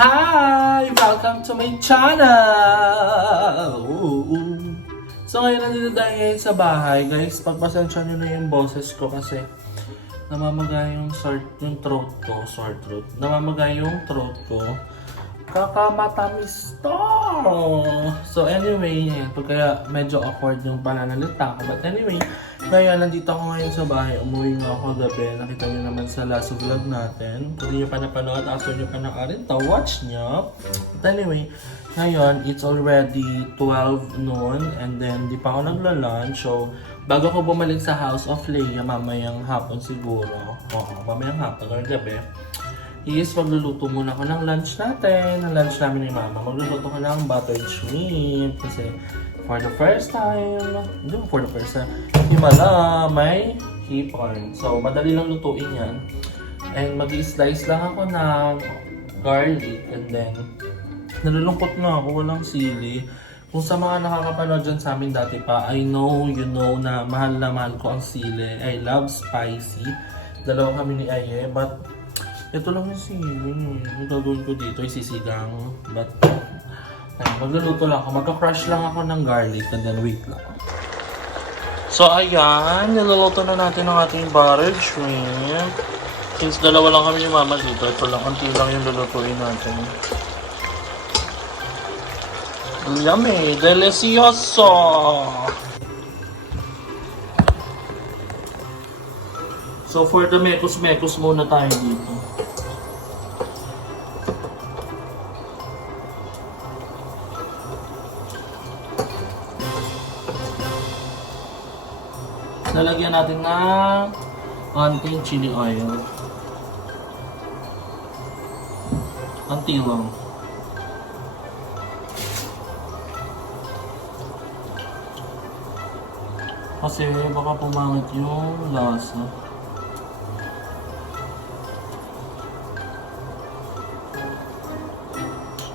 Hi! Welcome to my channel! So ngayon nandito tayo ngayon sa bahay. Guys, pagpasensya nyo na yung boses ko kasi namamagay yung throat ko. Sore throat. Namamagay yung throat ko. Kakamatamis to! So anyway, ito kaya medyo awkward yung pananalita ko. But anyway, ngayon nandito ako ngayon sa bahay. Umuwi nga ako gabi. Nakita nyo naman sa last vlog natin. Kung hindi nyo pa napanood, after nyo pa nakarin to, watch nyo. But anyway, ngayon, it's already 12 noon and then di pa ako nagla-lunch. So, bago ko bumalik sa House of Leia, mamayang hapon siguro. Oo, mamayang hapon or gabi. Magluluto muna ako ng lunch natin. Ang lunch namin ni Mama. Magluluto ko ng buttered shrimp. Kasi for the first time, himala, may hipon. So, madali lang lutuin yan. And mag-i-slice lang ako ng garlic. And then, nalulungkot na ako, walang sili. Kung sa mga nakakapanood dyan sa amin dati pa, I know, you know na mahal ko ang sili. I love spicy. Dalawa kami ni Aye, but ito lang yung sili. Yung gagawin ko dito, isisigang. But, magluluto lang ako. Magka-crush lang ako ng garlic and then wait lang. So, ayan. Niluluto na natin ang ating buttered shrimp. Since dalawa lang kami ni Mama dito, ito lang, unti lang yung lulutuin natin. Yummy! Delicioso! So, for the mekos-mekos muna tayo dito. Lalagyan natin ng konting chili oil. Konti lang. Kasi baka pumangit yung lasa.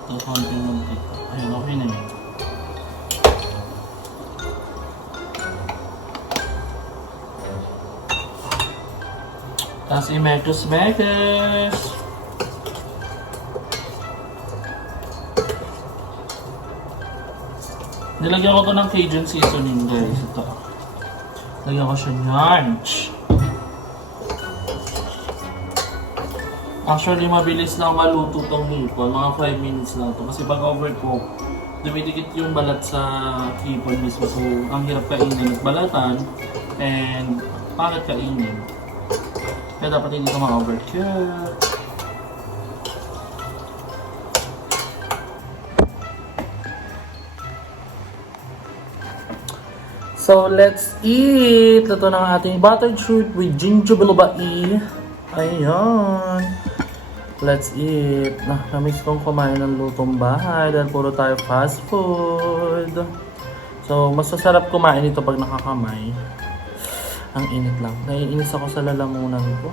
Ito konting mantika. Ayun, okay na yun. Tapos i-mekos-mekos. Nilagyan ko to ng Cajun seasoning, guys. Ito. Lagyan ko siya niyan. Actually, mabilis lang maluto tong hipon. Mga 5 minutes lang to. Kasi pag overcook, dumidikit yung balat sa hipon mismo. So, ang hirap kainin at balatan. And, pangit kainin. Kaya dapat hindi ka ma-overcook. So, let's eat! Ito na ang ating buttered shrimp with ginger bilobai. Ayan. Let's eat. Namiss kong kumain ng lutong bahay dahil puro tayo fast food. So, mas masarap kumain ito pag nakakamay. Ang init lang. Naiinis ako sa lalamunan ko.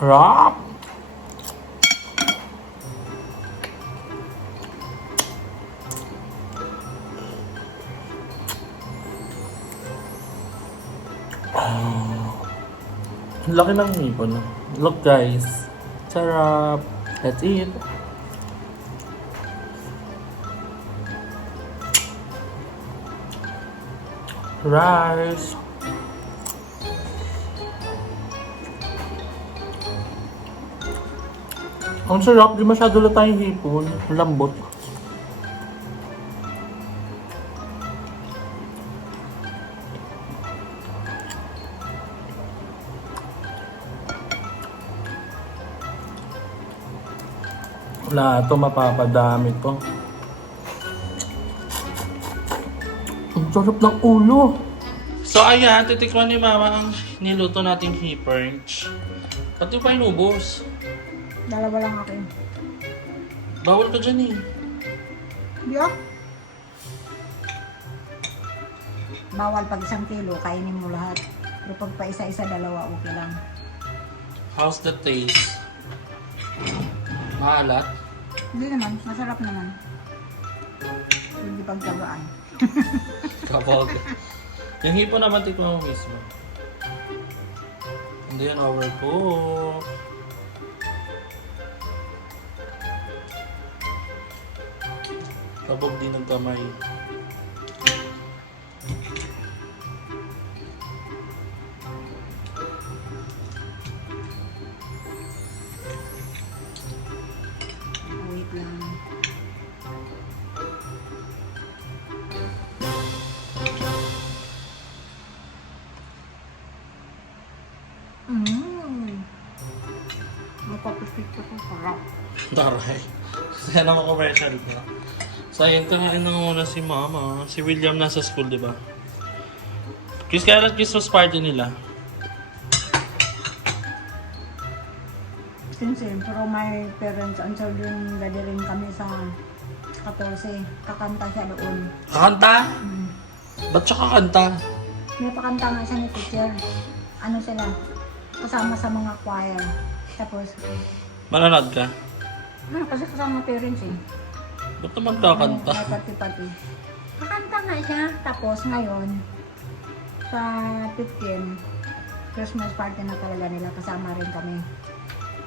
Harap! Laki ng hipon. Look guys. Sarap. Let's eat. Rice. Ang sarap. Di masyado lang tayong hipon. Lambot. Wala ito, mapapadami to. Ang sarap ng ulo. So ayan, titikman ni Mama ang niluto nating hipon. Pati pa inubos. Dalawa lang ako. Bawal ka dyan eh. Di ah. Bawal pag 1 kilo, kainin mo lahat. Pero pag pa isa-isa, dalawa, okay lang. How's the taste? Maalat? Hindi naman, masarap naman. Hindi pagtagaan. Kapag. Yung hipo naman tikman mo mismo. Hindi yan overcook. Kabog din ng kamay. Wait lang. Mapapisik ko sa sarap. Taray. Kaya naman commercial ka. Sayang ka nga na muna si Mama. Si William nasa school, di ba? Kiss kaya Christmas party nila. Sinsin, pero my parents answer din dadaling kami sa 14. Kakanta siya doon. Kakanta? Ba't siya kakanta? May pakanta nga siya ni teacher. Ano sila? Kasama sa mga choir. Tapos, Mananood ka? kasi kasama parents eh. Ba't naman kakanta? May party-party. Kakanta nga siya. Tapos ngayon, sa 15, Christmas party na talaga nila. Kasama rin kami.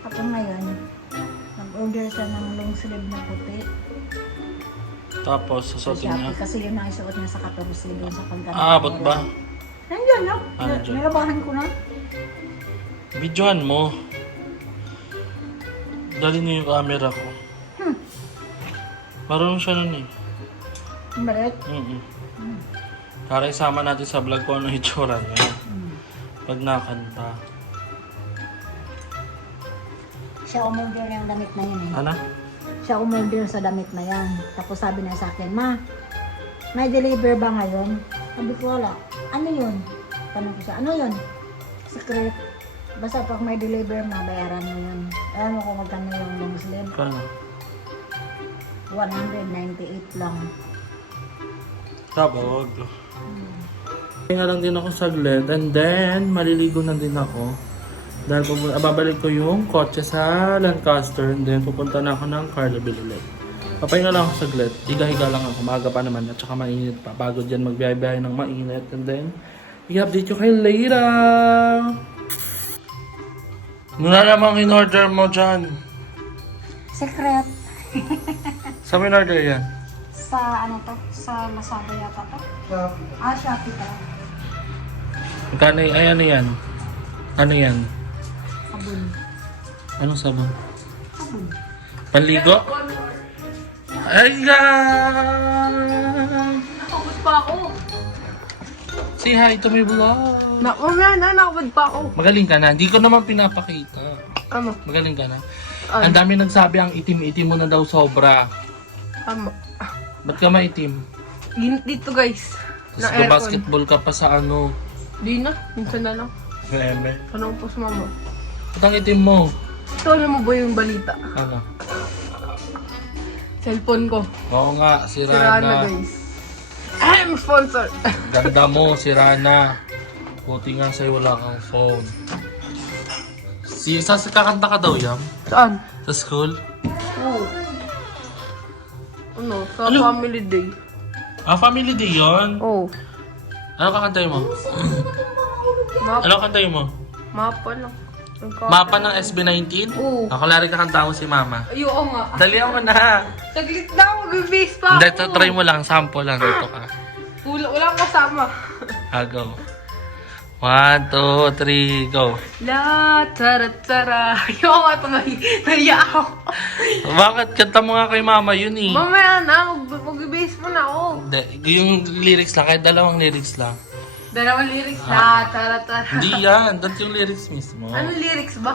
Tapos ngayon, nag-order siya ng long sleeve na puti. Tapos, Sa susutin niya. Shopee. Kasi yun ang isuot niya sa 14 doon sa pagganap. Abot ba? Nandiyan no? Ano dyan? Nilabahan ko na. Videohan mo. Dali niyo yung camera ko. Marunong siya nun eh. Ang balit. Para isama natin sa vlog ko ano yung itsura niya. Pag nakanta. Siya umorder yung damit na yun eh. Ano? Siya umorder sa damit na yan. Tapos sabi niya sa akin, Ma, may deliver ba ngayon? Sabi ko, wala. Ano yun? Tanong ko siya, ano yun? Secret. Basta pag may deliver, mabayaran mo yun. Alam mo kung magkano yung long sleeve? Kano? 198 lang. Tabog. Nga lang din ako saglit and then maliligo na din ako. Dahil babalik ko yung kotse sa Lancaster and then pupunta na ako ng Carla Bililet. Papahinga lang ako saglit. Higa-higa lang ako. Maaga pa naman at saka mainit pa. Bago dyan magbiyahe-biyahe ng mainit and then i-update ko kayo later. Muna namang in-order mo dyan. Secret. Saan mo in-order yan? Sa ano to? Sa Lazada yata to? Shopee. Shopee pala. Magkano ay ano yan? Ano yan? Sabon. Anong sabon? Sabon. Panligo? Ay, God! Nakabad pa ako. Say hi to my vlog. Nakabad pa ako. Magaling ka na. Hindi ko naman pinapakita. Ano? Magaling ka na. Ang dami nagsabi ang itim-itim mo na daw sobra. Ba't ka maitim? Init dito guys. Tapos Na aircon. basketball ka pa sa ano. Di na. Minsan na lang. Meme. Tanong po sa mama. Ba't ang itim mo? Ito, alam mo ba yung balita? Ano? Cellphone ko. Oo nga, si Sira na Rana. guys. I'm sponsor. Ganda mo, si Rana. Buti nga sa'yo wala kang phone. Kakanta ka daw, Yam? Saan? Sa school? Oo. Ano? Sa Ano? family day. Ah, family day yun? Oo. Ano kakantay mo? Mapa. Ano kakantay mo? Mapa lang. Mapa ng SB19? Oo. Ako lari kakanta mo si Mama. Ay, oo nga. Dalihan mo na. Saglit na ako. Mag-base pa ako. Hindi, try mo lang. Sample lang. Dito ka. Walang kasama. Go. 1, 2, 3, go. La, tara, tara. Yung nga ito, nahiya ako. Bakit? Kanta mo nga kay Mama yun eh. Mamaya na, mag-base mo na ako. Hindi, yung lyrics lang. Kahit dalawang lyrics lang. Dalawang lyrics. La, tara, tara. Hindi yan. That's yung lyrics mismo. Anong lyrics ba?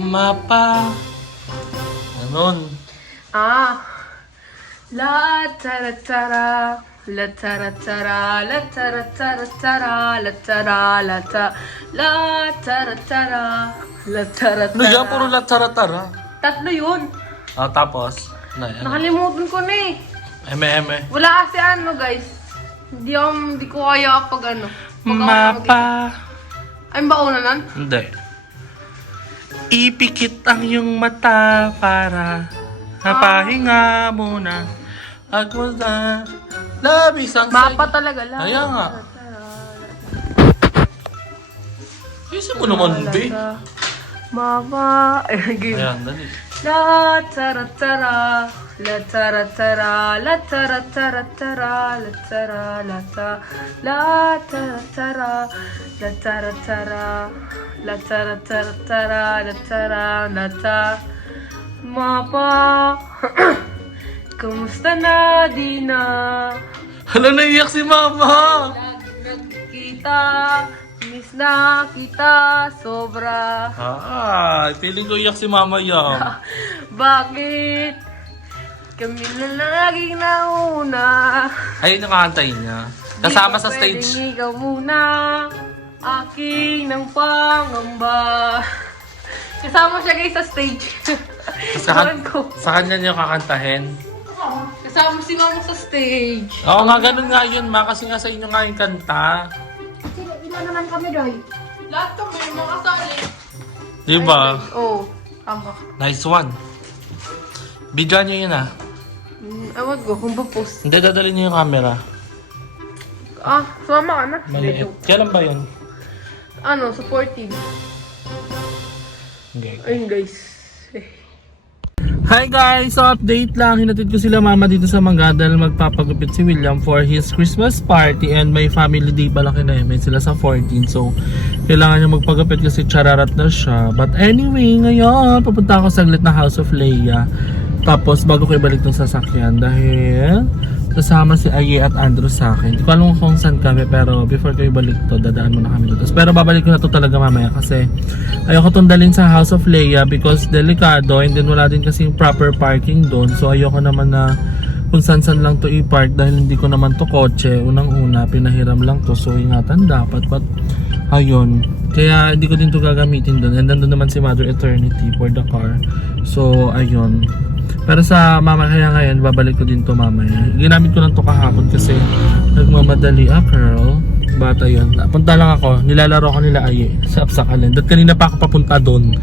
Mapa. Ganon. La, tara, tara. La, tara, tara. La, tara, tara, tara. La, tara, la, ta. La, tara, tara. La, tara, Ano yan? tara. Puro latara-tara. Tatlo yun. Tapos? Ano? Nakalimutan ko na eh. Eme. Wala kasi ano guys. Hindi ko kaya pag ano. Pag ako Mapa. Ay, bauna nun? Hindi. Ipikit ang iyong mata para napahinga muna. Ako na labis ang Mapa talaga lang. Kaya nga. Ayusin mo naman, be. Mama. Game. Ayan, dali. La tara tara, la tara tara, la tara tara tara, la tara la ta, la tara tara, la tara tara, la tara tara tara, la tara la ta. Mapa, kumusta na di na? Hala, naiyak si mama. Nagkita, miss na kita sobra. Feeling ko iyak si mama yan. Bakit? Kami na laging nauna. Ayun yung kakantay niya. Kasama sa Di ba stage. pwedeng ikaw muna, aking ng pangamba. Kasama siya guys sa stage. Ewan ko. Sa kanya niya kakantahin. Kasama si mama sa stage. Oo nga, ganun nga yun, ma. Kasi nga sa inyo nga yung kanta. Sino, ilan naman kami, Doy? Lahat kami mga kasali. Diba? Oo. Tama. Nice one. Video niyo yun, ah. Ewan ko, kung post. Hindi, dadalhin niyo yung camera. Sumama ka na. Maliit. Kailan ba yun? Ano, supporting. Okay. Ayun guys. Hi guys! So update lang, hinatid ko sila mama dito sa Mangga dahil magpapagupit si William for his Christmas party and may family day pala kina Emmett sila sa 14. So kailangan niya magpagupit kasi chararat na siya. But anyway, ngayon pupunta ako saglit na House of Leia. Tapos bago ko ibalik tong sasakyan dahil kasama si Aye at Andrew sa akin. Hindi ko alam kung saan kami pero before ko ibalik to, dadaan muna kami dito. Pero babalik ko na to talaga mamaya kasi ayoko tong dalhin sa House of Leia because delikado and then wala din kasing proper parking doon. So ayoko naman na kung saan lang to i-park dahil hindi ko naman to kotse. Unang-una, pinahiram lang to. So ingatan dapat. But ayun. Kaya hindi ko din to gagamitin doon. And nandun naman si Mother Eternity for the car. So ayun. Pero sa mama kaya ngayon, babalik ko din to mamaya. Ginamit ko lang to kahapon kasi nagmamadali girl. Bata yun. Punta lang ako, nilalaro ko nila Aye sa Apsakalan. Dahil kanina pa ako papunta doon.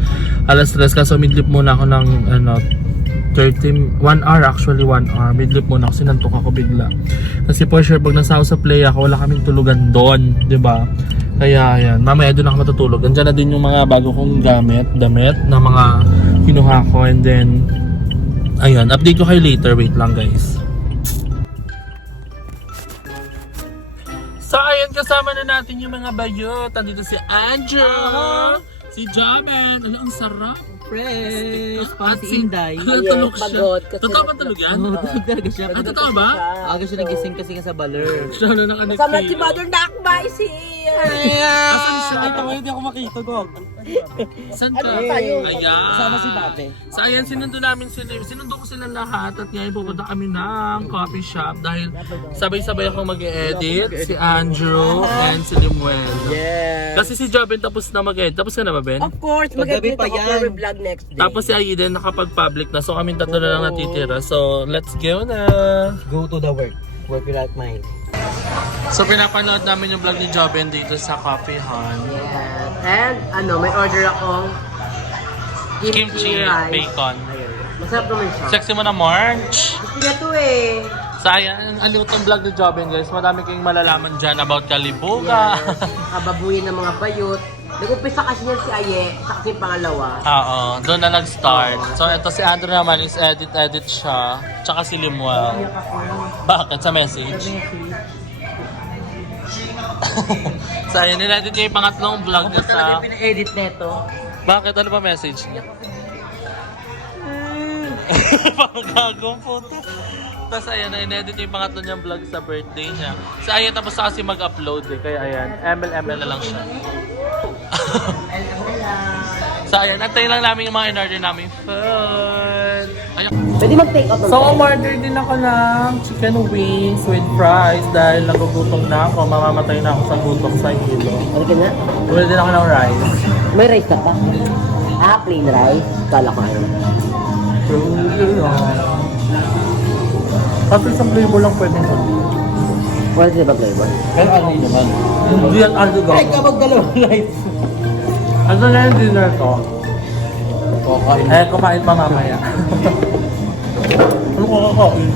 Alas 3 kaso midlip muna ako ng 1 hour actually 1 hour. Midlip muna ako, sinantok ako bigla. Kasi for sure, pag nasa House of Play ako, wala kaming tulugan doon. Diba? Kaya ayan, mamaya doon ako matutulog. Andiyan na din yung mga bago kong damit na mga kinuha ko and then ayun, update ko kayo later. Wait lang guys. So ayun, kasama na natin yung mga bayot. Andito si Andrew, si Jaben. Ano, ang sarap. Fresh! Parang At si Inday. Tulog siya. Pagod. Totoo ba tulog yan? Oo, tulog talaga siya. Ah, totoo ba? Aga siya nagising kasi nga sa baler. Siya na nakanikil. Kasama si Mother Nakba isi! Asan siya? Ay, tawag hindi ako makita, Gog. Saan ka? tayo? Ayan. Kasama si Babe. So ayan, sinundo namin sila. Sinundo ko sila lahat at ngayon pupunta kami ng coffee shop dahil sabay-sabay akong mag-edit. Si Andrew and si Limuel. Yes! Kasi si Jobin tapos na mag-edit. Tapos ka na ba, Ben? Of course, Paggabi mag-edit pa ako yan. for my vlog next day. Tapos si Aiden nakapag-public na. So kami tatlo na lang natitira. So let's go na. Go to the work. Work without mind. So pinapanood namin yung vlog ni Jobin dito sa Coffee Han. And may order akong Kimchi, rice. bacon. Ayun. Masarap naman siya. Sexy mo na, March. Gusto niya to eh. Sayang, ang liwat ng vlog ni Jobin guys. Madami kayong malalaman dyan about Kalibuga. Kababuyin ng mga bayot. Nag-umpisa kasi niyan si Aye, sa kasi pangalawa. Oo, doon na nag-start. So ito si Andrew naman is edit siya. Tsaka si Limuel. Bakit? Sa message? So ayun, niledit niya yung pangatlong vlog niya sa... pina-edit neto. Bakit? Ano ba message niya? Parang gagong photo. Tapos ayan, na-edit niya yung pangatlo niyang vlog sa birthday niya. So ayan, tapos na kasi mag-upload eh. Kaya ayan, ML na lang siya. So ayan, antayin lang namin yung mga in-order namin food. Ayan. Pwede mag-take out ng So, umorder din ako ng chicken wings with fries dahil nagugutom na ako. Mamamatay na ako sa gutom sa kilo. Ano ka na? Order din ako ng rice. May rice ka pa? Plain rice. Kala ko ano. Kasi isang flavor lang pwede ko. Wala sila ba flavor? Pero ano yun naman? Hindi yan ano Ay, kapag dalawang rice. Ano na yung dinner ko? Eh, kumain pa mamaya. Ano ko kakain?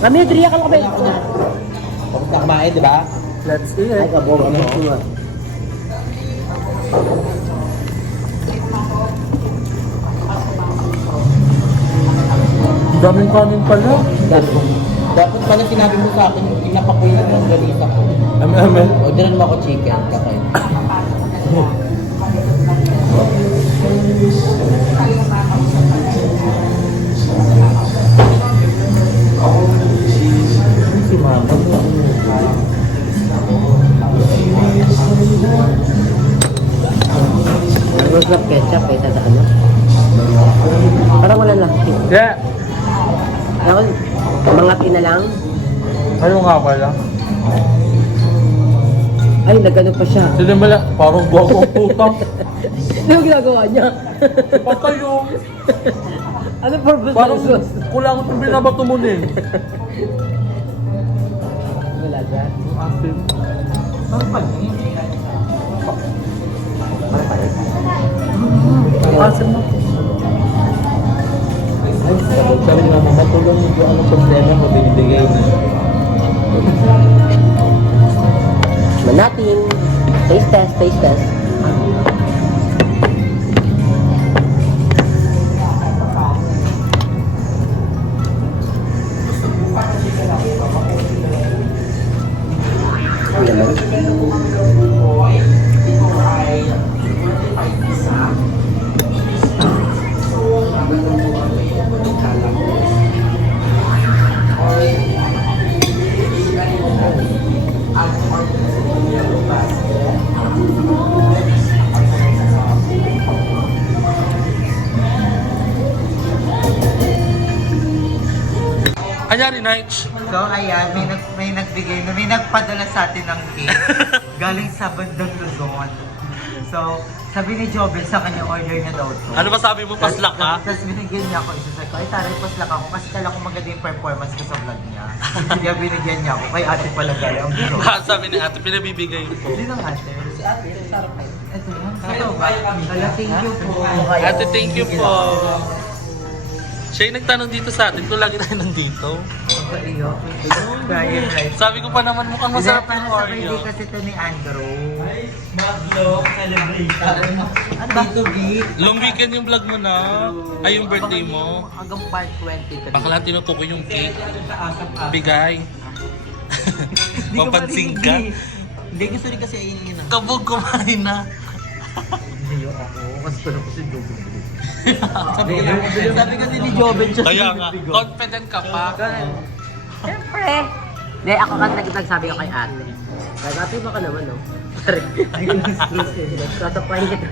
Kami, Dria ka lang kami. Tapos na kumain, di ba? Let's eat. Ay, kabong ano. Daming kanin pala. Dapat pala sinabi mo sa akin, inapakuin mo yung ganita ko. Amen. Orderan mo ako chicken, kakain. Si mama. Rose na ketchup eh, sa ano. Parang wala lang. Yeah. Ako, mga na lang. Ayaw nga pala. Ay, nagano pa siya. Sila mala, parang guwagong putang. Ano ginagawa niya? Patay yung. Ano purpose Parang ng sauce? kulang itong binabato mo din. Wala dyan. Asin. Parang pa asin mo. Ay, sabi nga, matulong mo kung anong problema mo binibigay mo. Manating. Taste test, taste test. Kanyari, Nige. So, ayan, may nagbigay, may nagpadala sa atin ng cake galing sa bandang Luzon. So, sabi ni Jobel sa kanya, order niya daw to. Ano ba sabi mo? Paslak ka? Tapos binigyan niya ako, isasabi ko, ay taray, paslak ako kasi kala ko maganda yung performance ko sa vlog niya. Kaya binigyan niya ako, kay ate palagay ang bro. Sabi ni ate, pinabibigay ko. Sino ang ate? Si ate, sarap kayo. Ito yun, ito ba? Kaya thank you po. Ate, thank you po. Siya yung nagtanong dito sa atin kung lagi tayo nandito. Iyo. Kaya right. Sabi ko pa naman mukhang masarap yung Para sa Oreo. birthday kasi ito ni Andrew. Mag-vlog celebration. Ano ba? Long weekend yung vlog mo na. Ay, yung birthday mo. Hanggang part 20 ka. Bakla tinutukoy yung cake. Bigay. Hindi ko Mapansing marinig ka. eh. Hindi, gusto rin kasi ayun yun. Kabog kumain na. Hindi ako. Kasi ko si Jobel. Sabi kasi ni Jobel siya. Kaya nga, confident ka pa. Siyempre. Hindi, ako kasi nagsabi ko kay ate. Kaya ate baka naman, no? Sasapahin kita.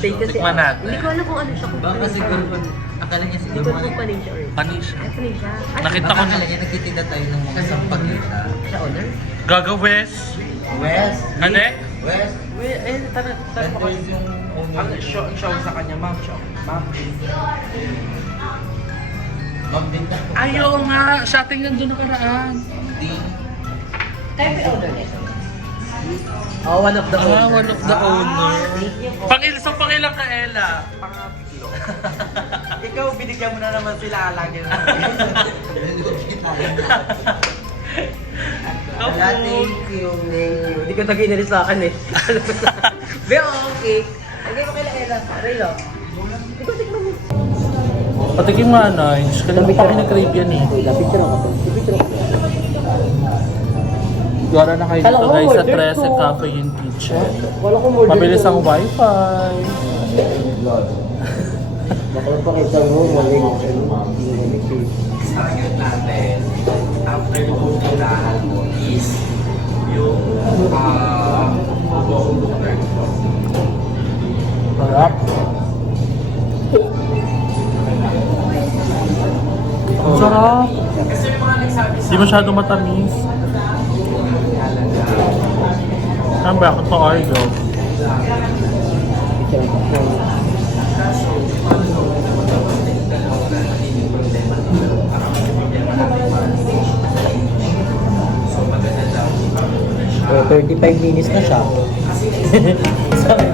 Thank you si Tikman natin. Hindi ko alam kung ano siya. Baka siguro, akala niya Hindi ko alam kung panin siya. Panis siya. Ay, panin siya. Ay, Nakita ko na. Akala niya nagtitinda tayo ng mga sampagita. siya owner? Gagawes. West. Ano? West. Tanong ko kasi yung ang show sa kanya, ma'am show. Ma'am. Magbinta ko. Ayaw nga, siya tingnan doon nakaraan. Tayo may owner nito. Oh, one of the owner. One of the owner. Thank you po. Pangilang ka, Ella. Ikaw, binigyan mo na naman sila lagi na. Wala, thank you. Hindi ko nag-inalis sa akin eh. Pero okay. Lagay mo kay Laela. Aray lang. Hindi ko tikman mo. Patikim nga, Nige. Kanina pa kinakrave yan eh. Picture ako. Picture ako. Gora na kayo dito Hello, guys sa order 13 ko. Cafe and Kitchen. Wala kong order. Mabilis ang wifi. Baka lang pakita mo, maling. Target natin after yung puntahan mo is yung Sarap. Ang sarap. Di masyado matamis. Ang bakit pa Oreo? Oh, 35 minutes na siya. Sabi